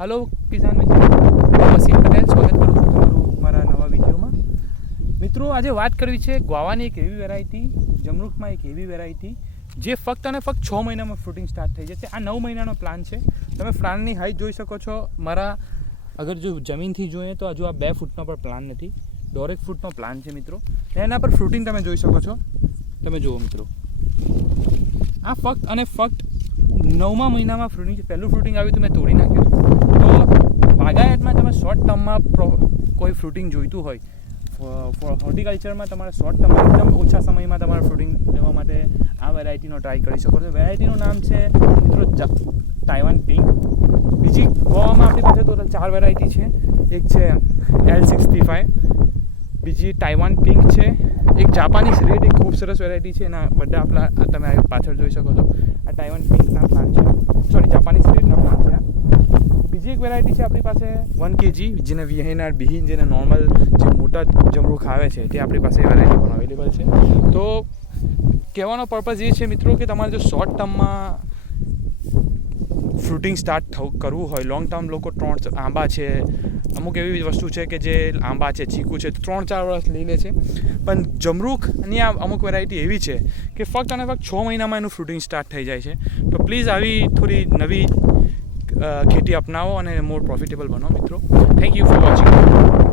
Hello किसान मित्रों, मैं वसीम पटेल स्वागत करूँ છું તમારું મારા નવા વિડીયોમાં। મિત્રો, આજે વાત કરવી છે ગ્વાવાની એક એવી વેરાયટી, જમરૂખમાં એક એવી વેરાયટી જે ફક્ત અને ફક્ત 6 મહિનામાં ફ્રૂટિંગ સ્ટાર્ટ થઈ જશે। આ 9 મહિનાનો પ્લાન છે। તમે પ્લાનની હાઈટ જોઈ શકો છો। મારા અગર જો જમીનથી જોઈએ તો હજુ આ 2 ફૂટનો પણ પ્લાન નથી, 1.5 ફૂટનો પ્લાન છે મિત્રો। એના પર ફ્રૂટિંગ તમે જોઈ શકો છો। તમે જુઓ મિત્રો, આ ફક્ત અને ફક્ત 9મા મહિનામાં ફ્રૂટિંગ છે। પહેલું ફ્રૂટિંગ આવ્યું તો મેં તોડી નાખ્યું। તો બાગાયતમાં તમે શોર્ટ ટર્મમાં કોઈ ફ્રૂટિંગ જોઈતું હોય, હોર્ટિકલ્ચરમાં તમારે શોર્ટ ટર્મમાં એકદમ ઓછા સમયમાં તમારે ફ્રૂટિંગ લેવા માટે આ વેરાયટીનો ટ્રાય કરી શકો છો। વેરાયટીનું નામ છે મિત્રો તાઇવાન પિંક। બીજી ગોવામાં આપણી પાસે ટોટલ 4 વેરાયટી છે। એક છે L65, બીજી તાઇવાન પિંક છે, એક જાપાનીઝ રેડ, એક ખૂબ સરસ વેરાયટી છે। એના બધા આપણા તમે પાછળ જોઈ શકો છો। આ તાઇવાન પિંકના પ્લાન છે, સોરી જાપાનીઝ રેડના પ્લાન છે। બીજી એક વેરાયટી છે આપણી પાસે 1 kg, જેને વિહેનાર બિહીન, જેને નોર્મલ જે મોટા જમરૂખ આવે છે તે આપણી પાસે વેરાયટી પણ અવેલેબલ છે। તો કહેવાનો પર્પઝ એ છે મિત્રો કે તમારે જો શોર્ટ ટર્મમાં ફ્રૂટિંગ સ્ટાર્ટ કરવું હોય, લોંગ ટર્મ લોકો આંબા છે, અમુક એવી વસ્તુ છે કે જે આંબા છે, ચીકુ છે, 3-4 વર્ષ લઈ લે છે, પણ જમરૂખની આ અમુક વેરાયટી એવી છે કે ફક્ત અને ફક્ત 6 મહિનામાં એનું ફ્રૂટિંગ સ્ટાર્ટ થઈ જાય છે। તો પ્લીઝ આવી થોડી નવી ખેતી અપનાવો અને મોર પ્રોફિટેબલ બનો મિત્રો। Thank you for watching.